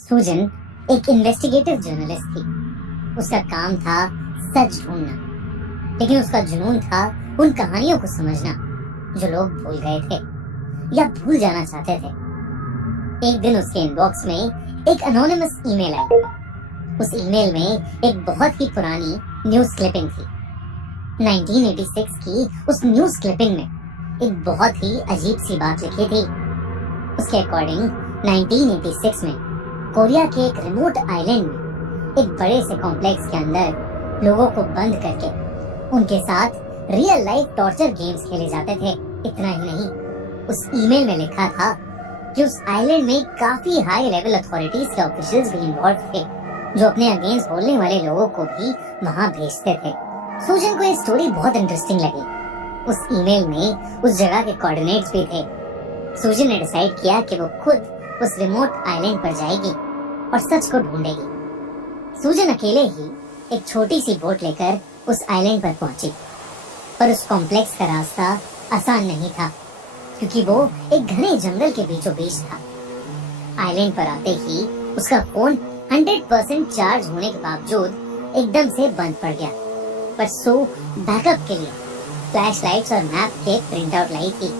सूजन एक investigative journalist थी। उसका काम था सच ढूंढना, लेकिन उसका जुनून था उन कहानियों को समझना जो लोग भूल गए थे या भूल जाना चाहते थे। एक दिन उसके इनबॉक्स में एक एनोनिमस ईमेल आई। उस ईमेल में एक बहुत ही पुरानी न्यूज़ क्लिपिंग थी। 1986 की उस न्यूज़ क्लिपिंग में एक बहुत ही अजीब सी बात लिखी थी। उसके अकॉर्डिंग 1986 में कोरिया के एक रिमोट आइलैंड में एक बड़े से कॉम्प्लेक्स के अंदर लोगों को बंद करके उनके साथ रियल लाइफ टॉर्चर गेम्स खेले जाते थे। इतना ही नहीं, उस ईमेल में लिखा था कि उस आइलैंड में काफी हाई लेवल अथॉरिटीज के ऑफिशियल्स भी इन्वॉल्व थे, जो अपने अगेंस्ट बोलने वाले लोगों को भी वहां भेजते थे। सूजन को ये स्टोरी बहुत इंटरेस्टिंग लगी। उस ईमेल में उस जगह के कोऑर्डिनेट्स भी थे। सूजन ने डिसाइड किया कि वो खुद उस रिमोट आइलैंड पर जाएगी और सच को ढूंढेगी। सूजन अकेले ही एक छोटी सी बोट लेकर उस आइलैंड पर पहुंची, पर उस कॉम्प्लेक्स का रास्ता आसान नहीं था, क्योंकि वो एक घने जंगल के बीचों बीच था। आइलैंड पर आते ही उसका फोन 100% चार्ज होने के बावजूद एकदम से बंद पड़ गया। पर सो बैकअप के लिए फ्लैश लाइट्स और मैप के प्रिंट आउट लाई थी।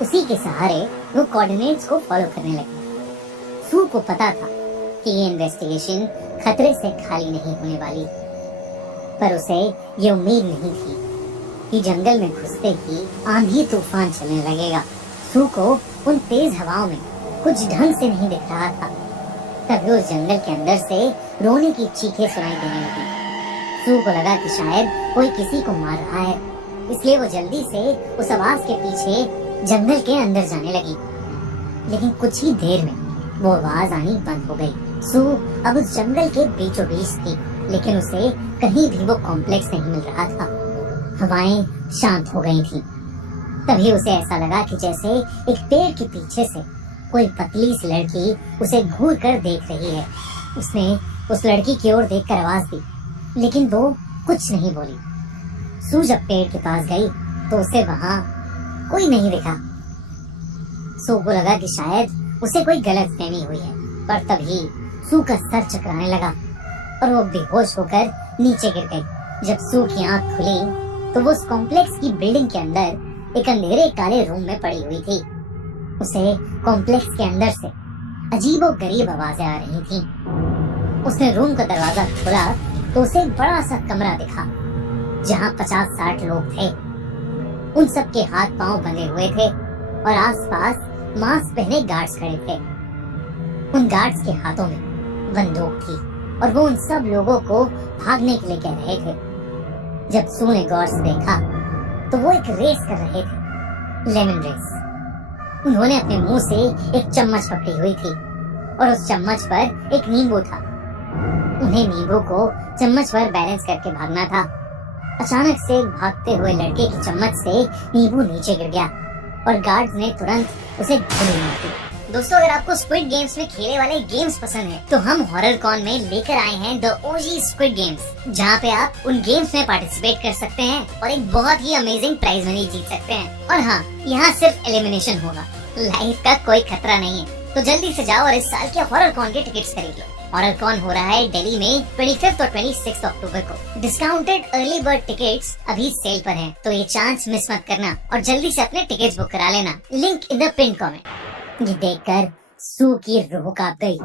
उसी के सहारे वो कोऑर्डिनेट्स को फॉलो करने लगी। सू को पता था कि ये इन्वेस्टिगेशन खतरे से खाली नहीं होने वाली, पर उसे ये उम्मीद नहीं थी कि जंगल में घुसते ही आंधी तूफान चलने लगेगा। सू को उन तेज हवाओं में कुछ ढंग से नहीं दिख रहा था। तभी उस जंगल के अंदर से रोने की चीखें सुनाई देने लगी। सू को लगा कि शायद कोई किसी को मार रहा है, इसलिए वो जल्दी से उस आवाज के पीछे जंगल के अंदर जाने लगी। लेकिन कुछ ही देर में वो आवाज आनी बंद हो गई। सू अब उस जंगल के बीचों बीच थी, लेकिन उसे कहीं भी वो कॉम्प्लेक्स नहीं मिल रहा था। हवाएं शांत हो गई थी। तभी उसे ऐसा लगा कि जैसे एक पेड़ के पीछे से कोई पतली सी लड़की उसे घूर कर देख रही है। उसने उस लड़की की ओर देखकर आवाज दी, लेकिन वो कुछ नहीं बोली। सू जब पेड़ के पास गई तो उसे वहां कोई नहीं दिखा। सू को लगा कि शायद उसे कोई गलतफहमी हुई है, पर तभी सू का सर चकराने लगा और वो बेहोश होकर नीचे गिर गई। जब सू की आंख खुली तो वो उस कॉम्प्लेक्स की बिल्डिंग के अंदर एक अंधेरे काले रूम में पड़ी हुई थी। उसे कॉम्प्लेक्स के अंदर से अजीबोगरीब आवाजें आ रही थी। उसने रूम का दरवाजा खोला तो उसे एक बड़ा सा कमरा दिखा, जहाँ 50-60 लोग थे। उन सब के हाथ पांव बंधे हुए थे और आसपास मास्क पहने गार्ड्स खड़े थे। उन गार्ड्स के हाथों में बंदूक थी और वो उन सब लोगों को भागने के लिए कह रहे थे। जब सू ने गौर से देखा तो वो एक रेस कर रहे थे, लेमन रेस। उन्होंने अपने मुंह से एक चम्मच पकड़ी हुई थी और उस चम्मच पर एक नींबू था। उन्हें नींबू को चम्मच पर बैलेंस करके भागना था। अचानक से भागते हुए लड़के की चम्मच से नींबू नीचे गिर गया और गार्ड्स ने तुरंत उसे गोली मार दी। दोस्तों, अगर आपको स्क्विड गेम्स में खेलने वाले गेम्स पसंद हैं, तो हम हॉरर कॉन में लेकर आए हैं द ओजी स्क्विड गेम्स, जहां पे आप उन गेम्स में पार्टिसिपेट कर सकते हैं और एक बहुत ही अमेजिंग प्राइज मनी जीत सकते हैं। और हाँ, यहाँ सिर्फ एलिमिनेशन होगा, लाइफ का कोई खतरा नहीं है। तो जल्दी से जाओ और इस साल के हॉरर कॉन के टिकट्स खरीद लो। हॉरर कॉन हो रहा है दिल्ली में 25 और 26 अक्टूबर को। डिस्काउंटेड अर्ली बर्ड टिकट्स अभी सेल पर हैं, तो ये चांस मिस मत करना और जल्दी से अपने टिकट्स बुक करा लेना। Link in the pin comment. ये देखकर सू की रूह कांप गई।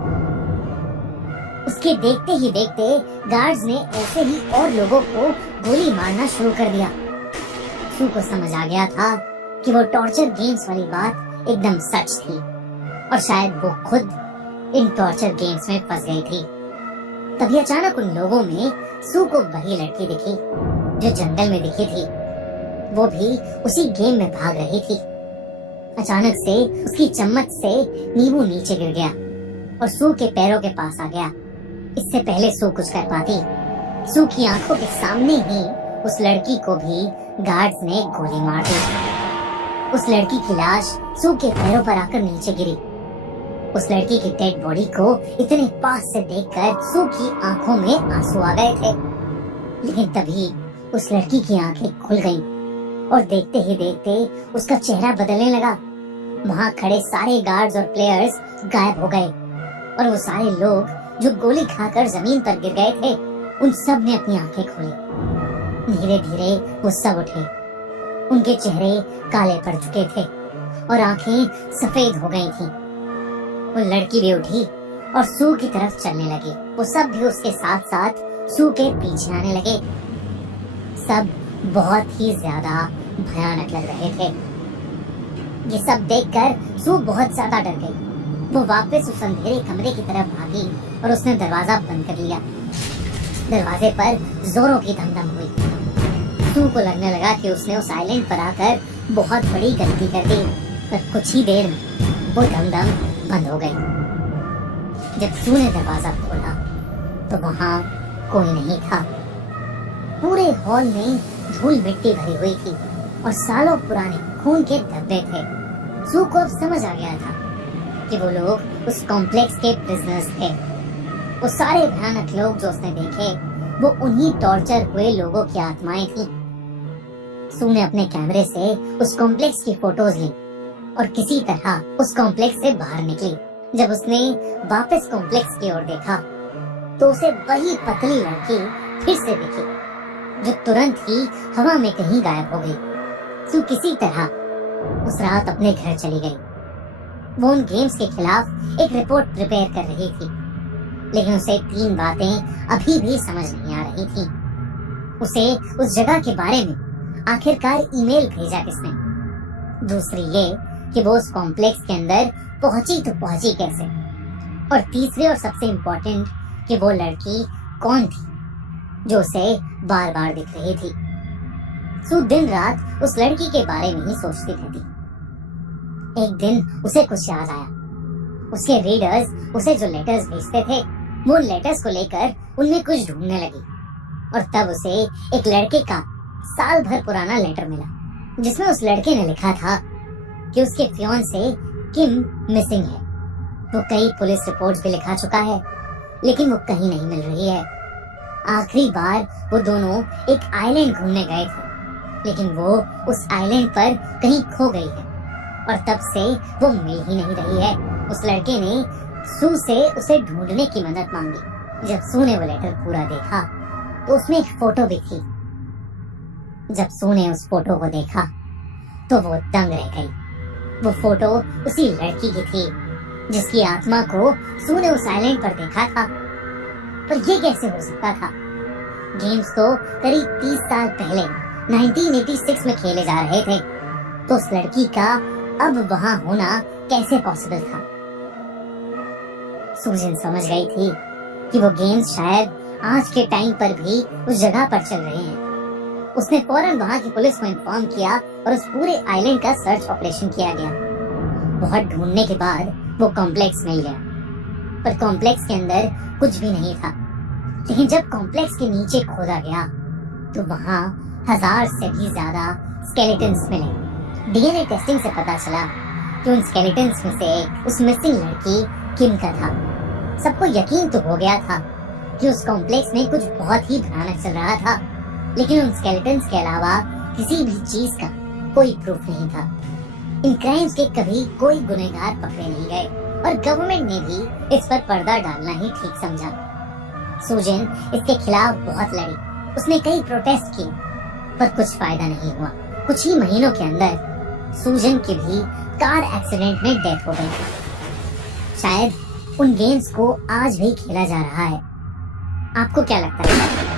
उसके देखते ही देखते गार्ड्स ने ऐसे ही और लोगों को गोली मारना शुरू कर दिया। सू को समझ आ गया था कि वो टॉर्चर गेम्स वाली बात एकदम सच थी और शायद वो खुद इन टॉर्चर गेम्स में फंस गई थी। तभी अचानक उन लोगों में सू को वही लड़की दिखी जो जंगल में दिखी थी। वो भी उसी गेम में भाग रही थी। अचानक से उसकी चम्मच से नींबू नीचे गिर गया और सू के पैरों के पास आ गया। इससे पहले सू कुछ कर पाती, सू की आंखों के सामने ही उस लड़की को भी गार्ड्स ने गोली मार दी। उस लड़की की लाश सू के पैरों पर आकर नीचे गिरी। उस लड़की की डेड बॉडी को इतने पास से देखकर सू की आंखों में आंसू आ गए थे। लेकिन तभी उस लड़की की आंखें खुल गईं और देखते ही देखते उसका चेहरा बदलने लगा। वहाँ खड़े सारे गार्ड्स और प्लेयर्स गायब हो गए और वो सारे लोग जो गोली खाकर जमीन पर गिर गए थे, उन सब ने अपनी आंखें खोली। धीरे धीरे वो सब उठे। उनके चेहरे काले पड़ चुके थे और आंखें सफेद हो गई थीं। वो लड़की भी उठी और सू की तरफ चलने लगी। वो सब भी उसके साथ साथ सू के पीछे आने लगे। सब बहुत ही ज्यादा भयानक लग रहे थे। ये सब देखकर सू बहुत ज्यादा डर गई। वो वापस उस अंधेरे कमरे की तरफ भागी और उसने दरवाजा बंद कर लिया। दरवाजे पर जोरों की धमधम हुई। सू को लगने लगा कि उसने उस आइलैंड पर आकर बहुत बड़ी गलती कर दी, पर कुछ ही देर में वो धमधम बंद हो गई। जब सू ने दरवाजा खोला तो वहां कोई नहीं था। पूरे हॉल में धूल मिट्टी भरी हुई थी और सालों पुराने खून के धब्बे थे। सू को अब समझ आ गया था कि वो लोग उस कॉम्प्लेक्स के प्रिजनर्स थे। वो सारे भयानक लोग जो उसने देखे, वो उन्हीं टॉर्चर हुए लोगों की आत्माएं थी। सू ने अपने कैमरे से उस कॉम्प्लेक्स की फोटोज ली और किसी तरह उस कॉम्प्लेक्स से बाहर निकली। जब उसने वापस कॉम्प्लेक्स की ओर देखा तो उसे वही पतली लड़की फिर से दिखी, जो तुरंत ही हवा में कहीं गायब हो गई। सू किसी तरह उस रात अपने घर चली गई। वो उन गेम्स के खिलाफ एक रिपोर्ट प्रिपेयर कर रही थी, लेकिन उसे 3 बातें अभी भी समझ नहीं आ रही थी। उसे उस जगह के बारे में आखिरकार ईमेल भेजा किसने? दूसरी ये कि वो उस कॉम्प्लेक्स के अंदर पहुंची तो पहुंची कैसे? और तीसरी और सबसे इम्पोर्टेंट कि वो लड़की कौन थी जो उसे बार बार दिख रही थी। सू दिन रात उस लड़की के बारे में ही सोचती रहती। एक दिन उसे कुछ याद आया। उसके रीडर्स उसे जो लेटर्स भेजते थे, वो लेटर्स को लेकर उनमें कुछ ढूंढने लगी और तब उसे एक लड़के का साल भर पुराना लेटर मिला, जिसमें उस लड़के ने लिखा था कि उसके फियांसे किम मिसिंग है। वो कई पुलिस रिपोर्ट्स भी लिखा चुका है, लेकिन वो कहीं नहीं मिल रही है। आखिरी बार वो दोनों एक आइलैंड घूमने गए थे, लेकिन वो उस आइलैंड पर कहीं खो गई है और तब से वो मिल ही नहीं रही है। उस लड़के ने सू से उसे ढूंढने की मदद मांगी। जब सू ने वो लेटर पूरा देखा तो उसमें एक फोटो भी थी। जब सू ने उस फोटो को देखा तो वो दंग रह गई। वो फोटो उसी लड़की की थी जिसकी आत्मा को सू ने उस आइलैंड पर देखा था। पर ये कैसे हो सकता था? गेम्स तो करीब 30 साल पहले 1986 में खेले जा रहे थे, तो उस लड़की का अब वहां होना कैसे पॉसिबल था? सूजन समझ गई थी कि वो गेम्स शायद आज के टाइम पर भी उस जगह पर चल रहे हैं। उसने फौरन वहां की पुलिस को इन्फॉर्म किया और उस पूरे आइलैंड का सर्च ऑपरेशन किया गया। बहुत ढूंढने के बाद वो कॉम्प्लेक्स मिल गया, पर कॉम्प्लेक्स के अंदर कुछ भी नहीं था। लेकिन जब कॉम्प्लेक्स के नीचे खोदा गया तो वहां 1000 से भी ज्यादा स्केलेटन्स मिले। डीएनए टेस्टिंग से पता चला कि उन स्केलेटन्स में से एक उस मिसिंग लड़की किम का था। सबको यकीन तो हो गया था कि उस कॉम्प्लेक्स में कुछ बहुत ही भयानक चल रहा था, लेकिन उन स्केलेटन्स के अलावा किसी भी चीज का कोई प्रूफ नहीं था। इन क्राइम्स के कभी कोई गुनहगार पकड़े नहीं गए और गवर्नमेंट ने भी इस पर पर्दा डालना ही ठीक समझा। सूजन इसके खिलाफ बहुत लड़ी। उसने कई प्रोटेस्ट किए, पर कुछ फायदा नहीं हुआ। कुछ ही महीनों के अंदर सूजन की भी कार एक्सीडेंट में डेथ हो गई। शायद उन गेम्स को आज भी खेला जा रहा है। आपको क्या लगता है?